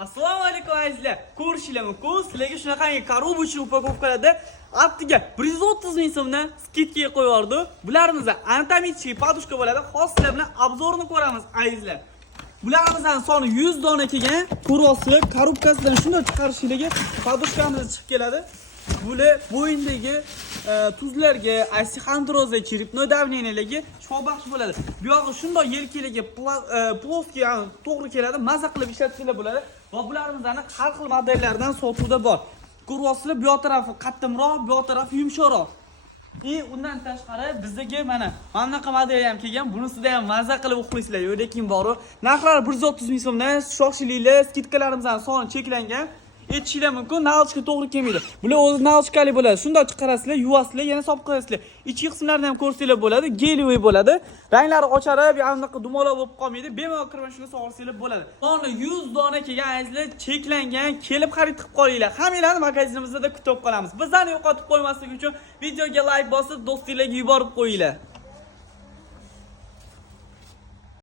Assalomu alaykum azizlar. Ko'rishinglar mumkin. Sizlarga shunaqangi коробочный упаковкаларда attiga 130 ming so'mdan skidka qo'yib yubordi. Bularimizni anatomический podushka bo'ladi. Xos sizlar bilan obzorini ko'ramiz azizlar. Bularimizdan soni 100 dona kelgan. Ko'ryapsizlar, korobkasidan shunday chiqarishlarga podushkamiz chiqib keladi. Bular bo'yindagi tuzlarga, osteoxondrozga, черепной давлениyalarga shifobaxsh bo'ladi. Bu yog'i shunday yelkalarga ploskiy to'g'ri keladi, maza qilib ishlatisanglar bo'ladi. Va bularimizni har xil modellardan sotuvda bor. Ko'ryapsizlar, bu tarafi qattimroq, bu tarafi yumshoqroq. Undan tashqari bizga mana bunaqa model ham kelgan. Bunisida ham maza qilib o'qiysizlar. Yo'lda keyin boru. Narxlari 130 ming so'mdan, shoshilinglar, skidkalarimizdan soni cheklangan. Aytishinglar mumkin, nalchka to'g'ri kelmaydi. Bular o'zi nalchkali bo'ladi. Shunday chiqarasizlar, yuvasizlar, yana solib qo'yasizlar. Ichki qismlarini ham ko'rsanglar bo'ladi, geliy bo'ladi. Ranglari ocharib, bunaqa dumaloq bo'lib qolmaydi. Bemalol kirib shuni sog'sanglar bo'ladi. Soni 100 dona kelgan azizlar, cheklangan, kelib xarid qilib qolinglar. Hammanglarni magazinimizda kutib qolamiz. Bizlarni yo'qotib qo'ymaslik uchun videoga like bosib, do'stinglarga yuborib qo'yinglar.